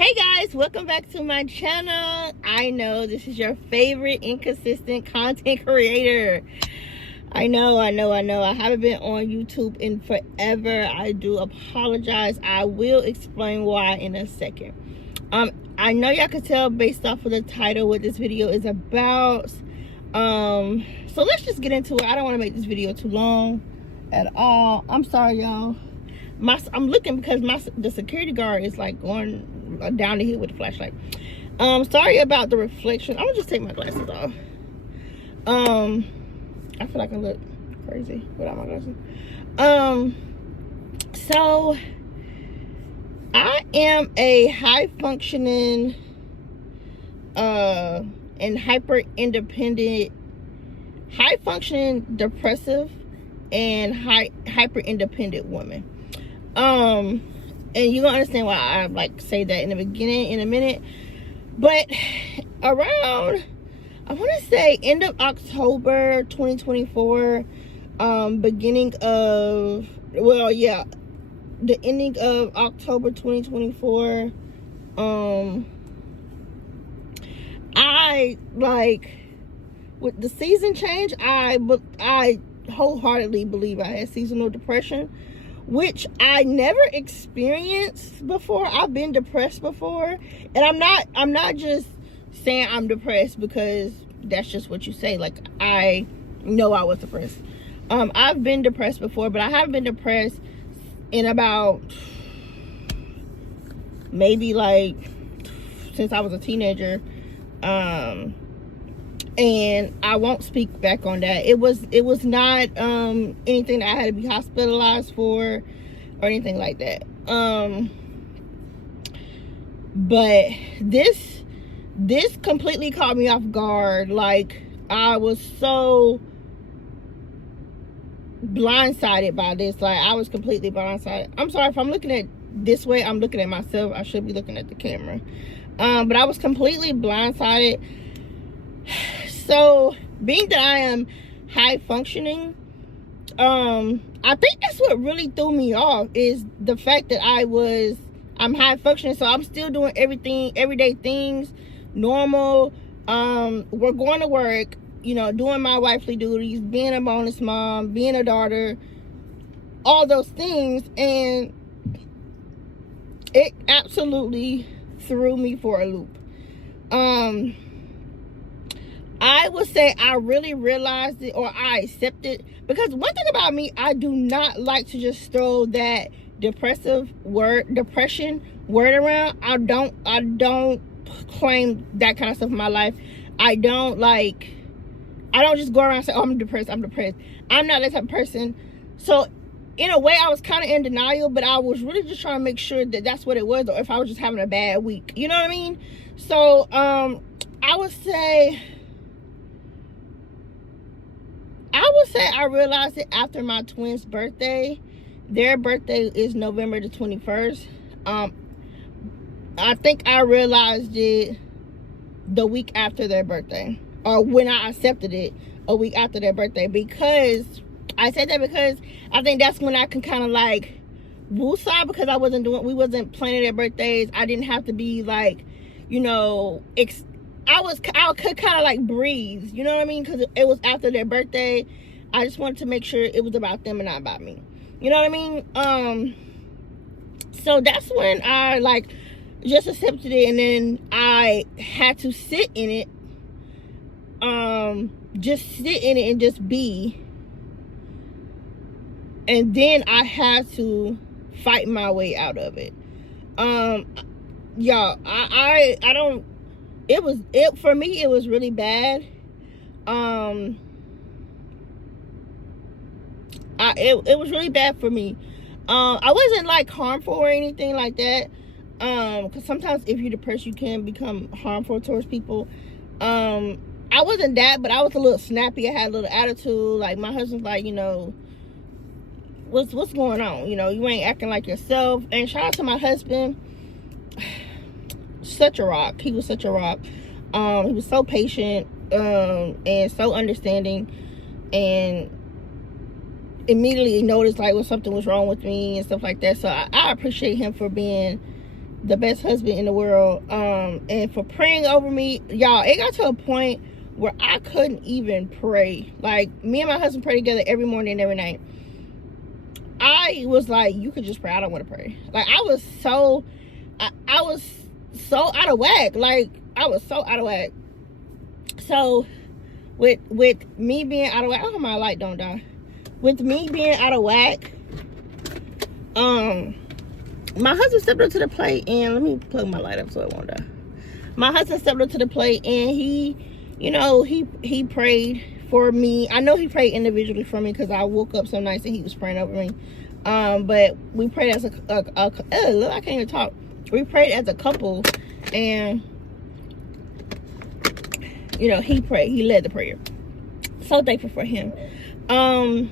Hey guys, welcome back to my channel. I know this is your favorite inconsistent content creator. I know. I haven't been on YouTube in forever. I do apologize. I will explain why in a second. I know y'all can tell based off of the title what this video is about. So let's just get into it. I don't want to make this video too long at all. I'm sorry, y'all. I'm looking because the security guard is like going down the hill with the flashlight. Sorry about the reflection. I'm gonna just take my glasses off. I feel like I look crazy without my glasses. So I am a high functioning and hyper independent, high functioning depressive and hyper independent woman. And you're gonna understand why I like say that in the beginning in a minute. But around, I want to say end of October 2024, beginning of, well, yeah, the ending of October 2024, I like with the season change, I wholeheartly believe I had seasonal depression, which I never experienced before. I've been depressed before, and I'm not just saying I'm depressed because that's just what you say. Like, I know I was depressed. I've been depressed before, but I haven't been depressed in about maybe like since I was a teenager. And I won't speak back on that. It was not anything that I had to be hospitalized for or anything like that. But this completely caught me off guard. Like, I was so blindsided by this. Like, I was completely blindsided. I'm sorry if I'm looking at this way. I'm looking at myself. I should be looking at the camera. But I was completely blindsided. So, being that I am high functioning, I think that's what really threw me off, is the fact that I'm high functioning. So I'm still doing everything, everyday things, normal. We're going to work, doing my wifely duties, being a bonus mom, being a daughter, all those things. And it absolutely threw me for a loop. I would say I really realized it, or I accepted, because one thing about me, I do not like to just throw that depression word around. I don't claim that kind of stuff in my life. I don't just go around and say, oh, I'm depressed. I'm not that type of person. So in a way, I was kind of in denial, but I was really just trying to make sure that that's what it was, or if I was just having a bad week. You know what I mean? So I would say I realized it after my twins' birthday. Their birthday is November the 21st. I think I realized it the week after their birthday, or when I accepted it a week after their birthday, because I said that because I think that's when I can kind of like woosah, because we wasn't planning their birthdays. I didn't have to be like, I could kind of like breathe, you know what I mean? Because it was after their birthday. I just wanted to make sure it was about them and not about me. You know what I mean? So that's when I like just accepted it, and then I had to sit in it. Just sit in it and just be. And then I had to fight my way out of it. Y'all, I don't. For me, it was really bad. It was really bad for me. I wasn't like harmful or anything like that. Because sometimes if you're depressed, you can become harmful towards people. I wasn't that, but I was a little snappy. I had a little attitude. Like, my husband's like, what's going on? You ain't acting like yourself. And shout out to my husband. Such a rock. He was such a rock. He was so patient, and so understanding, and immediately noticed like when something was wrong with me and stuff like that. So I appreciate him for being the best husband in the world, and for praying over me. Y'all, it got to a point where I couldn't even pray. Like, me and my husband pray together every morning and every night. I was like, you could just pray, I don't want to pray. Like, I was so out of whack. Like, I was so out of whack. So with me being out of whack, oh, my light don't die. With me being out of whack, my husband stepped up to the plate, and let me plug my light up so it won't die. My husband stepped up to the plate, and he, you know, he prayed for me. I know he prayed individually for me because I woke up some nights and he was praying over me. But we prayed as I can't even talk. We prayed as a couple, and you know, he prayed. He led the prayer. So thankful for him. I'm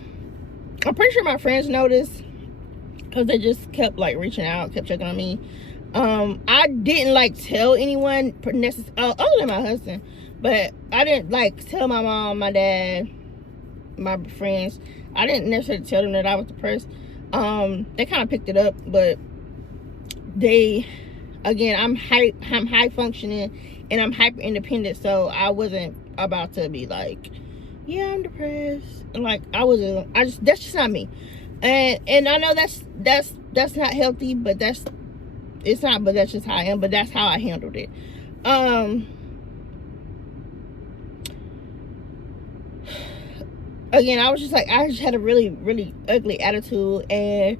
pretty sure my friends noticed, because they just kept like reaching out, kept checking on me. I didn't like tell anyone other than my husband, but I didn't like tell my mom, my dad, my friends. I didn't necessarily tell them that I was depressed. They kind of picked it up, but I'm high functioning and I'm hyper independent, so I wasn't about to be like, yeah, I'm depressed. Like, that's just not me. And I know that's not healthy, but that's just how I am. But that's how I handled it. Again, I was just like, I just had a really, really ugly attitude, and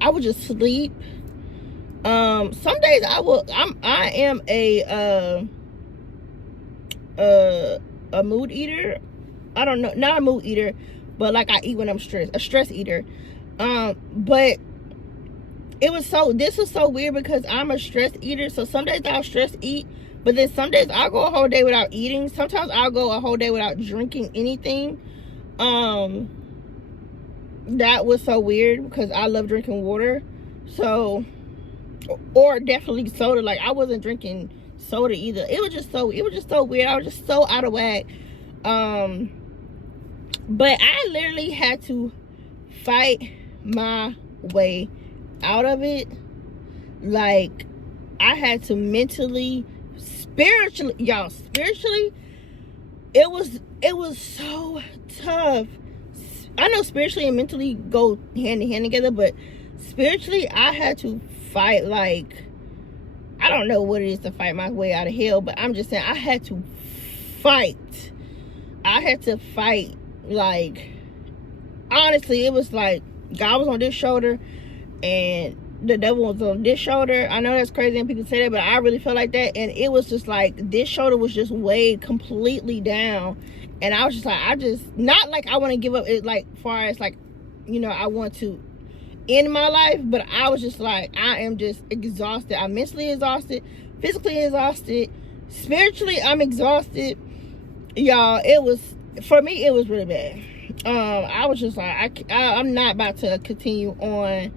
I would just sleep. Some days I am a mood eater. I don't know, not a mood eater, but like I eat when I'm stressed, a stress eater. But this was so weird because I'm a stress eater. So some days I'll stress eat, but then some days I'll go a whole day without eating. Sometimes I'll go a whole day without drinking anything. That was so weird because I love drinking water. So, or definitely soda. Like, I wasn't drinking soda either. It was just so weird. I was just so out of whack. But I literally had to fight my way out of it. Like, I had to mentally, spiritually, it was so tough. I know spiritually and mentally go hand in hand together, but spiritually I had to fight. Like, I don't know what it is to fight my way out of hell, but I'm just saying I had to fight. Like, honestly, it was like God was on this shoulder and the devil was on this shoulder. I know that's crazy and people say that, but I really felt like that. And it was just like this shoulder was just weighed completely down, and I was just like, not like I want to give up. It like far as like, you know, I want to end my life, but I was just like, I am just exhausted. I'm mentally exhausted, physically exhausted, spiritually I'm exhausted. Y'all, for me it was really bad. I was just like, I'm not about to continue on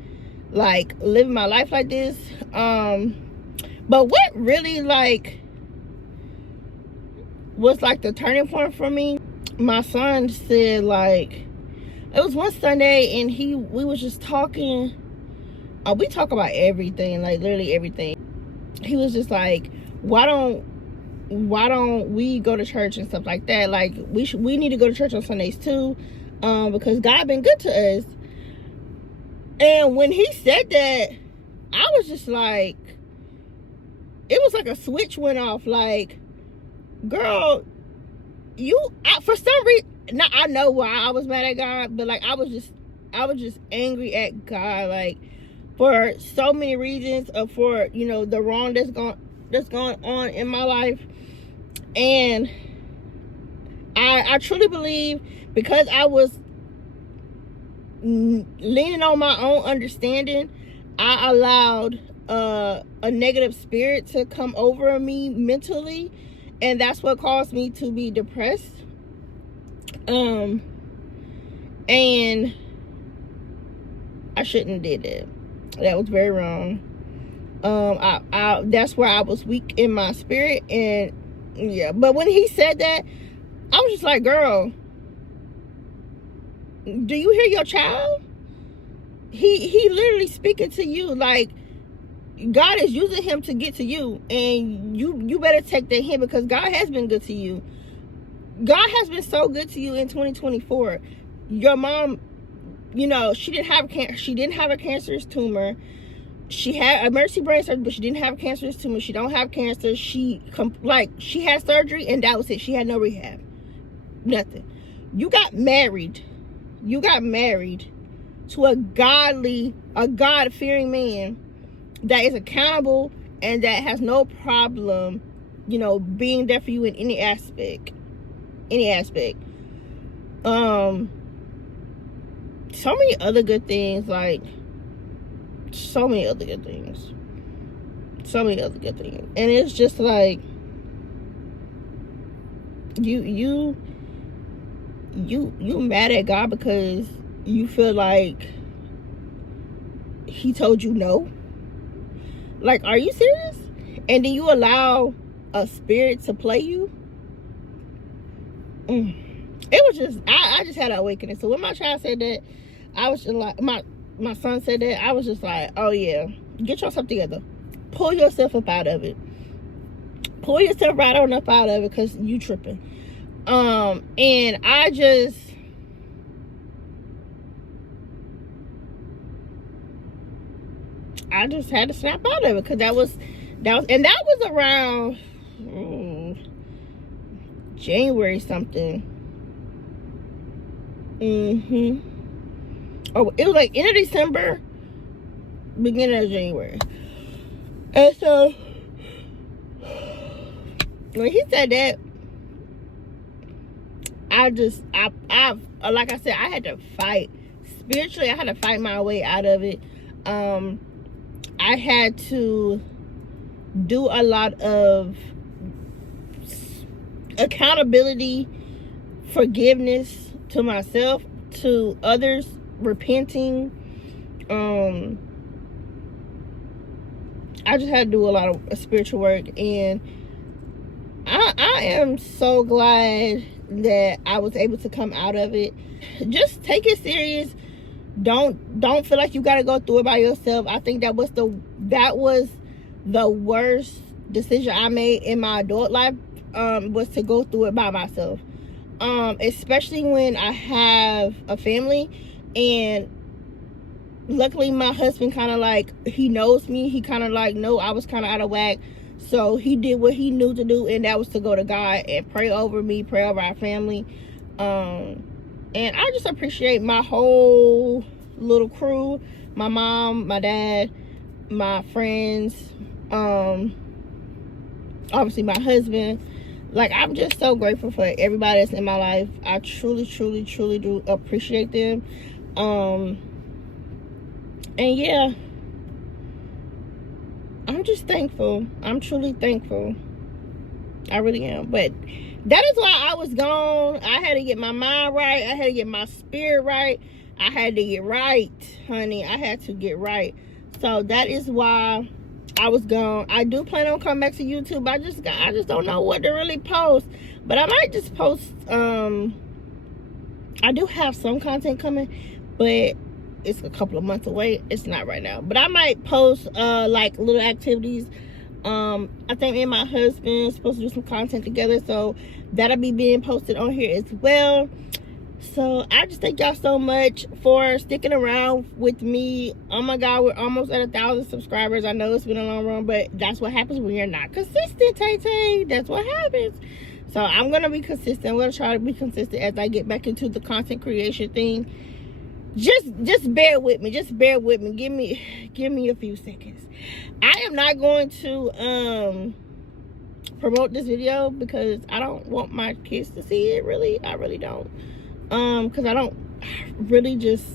like living my life like this. But what really like was like the turning point for me, my son said, like, it was one Sunday and we was just talking. We talk about everything, like literally everything. He was just like, why don't we go to church and stuff like that? Like, we need to go to church on Sundays too, because God been good to us. And when he said that, I was just like, it was like a switch went off. Like, girl, for some reason, now I know why I was mad at God, but like I was just angry at God, like, for so many reasons, for, you know, the wrong that's gone on in my life. And I truly believe, because I was leaning on my own understanding, I allowed a negative spirit to come over me mentally, and that's what caused me to be depressed. And I shouldn't have did that. That was very wrong. That's where I was weak in my spirit. And yeah, but when he said that, I was just like, girl, do you hear your child? he literally speaking to you. Like, God is using him to get to you, and you better take that hint, because God has been good to you. God has been so good to you in 2024. Your mom, you know, she didn't have a cancerous tumor. She had emergency brain surgery, but she didn't have a cancerous tumor. She don't have cancer. She had surgery, and that was it. She had no rehab, nothing. You got married to a God-fearing man that is accountable and that has no problem, you know, being there for you in any aspect. So many other good things, like so many other good things, and it's just like you mad at God because you feel like he told you no. Like, are you serious? And then you allow a spirit to play you? It was just, I just had an awakening. So when my child said that, I was just like, my son said that, I was just like, oh yeah, get yourself together. Pull yourself up out of it. Pull yourself right on up out of it, because you tripping. And I just had to snap out of it, because that was around January something. Oh, it was like end of December, beginning of January. And so when he said that, I like I said, I had to fight spiritually. I had to fight my way out of it. I had to do a lot of accountability, forgiveness to myself, to others, repenting. I just had to do a lot of spiritual work, and I am so glad that I was able to come out of it. Just take it serious. Don't feel like you got to go through it by yourself. I think that was the worst decision I made in my adult life, was to go through it by myself. Especially when I have a family, and luckily my husband kind of like, he knows me. He kind of like, no, I was kind of out of whack. So he did what he knew to do, and that was to go to God and pray over me, pray over our family. And I just appreciate my whole little crew, my mom, my dad, my friends, obviously my husband. Like, I'm just so grateful for everybody that's in my life. I truly, truly, truly do appreciate them. And yeah, I'm just thankful. I'm truly thankful. I really am. But that is why I was gone. I had to get my mind right. I had to get my spirit right. I had to get right, honey. I had to get right. So that is why I was gone. I do plan on coming back to YouTube. I just don't know what to really post. But I might just post, I do have some content coming, but it's a couple of months away. It's not right now. But I might post like little activities. I think me and my husband are supposed to do some content together, so that'll be being posted on here as well. So I just thank y'all so much for sticking around with me. Oh my God, we're almost at 1,000 subscribers. I know it's been a long run, but that's what happens when you're not consistent, Tay. That's what happens. So I'm gonna be consistent. I'm gonna try to be consistent as I get back into the content creation thing. Just bear with me. Just bear with me. Give me a few seconds. I am not going to promote this video because I don't want my kids to see it. Really, I really don't. Because I don't really just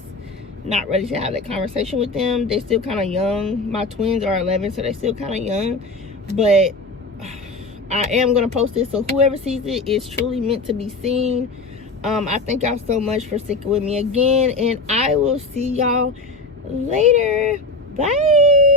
not ready to have that conversation with them. They're still kind of young. My twins are 11, so they're still kind of young. But I am gonna post this, so whoever sees it is truly meant to be seen. I thank y'all so much for sticking with me again, and I will see y'all later. Bye.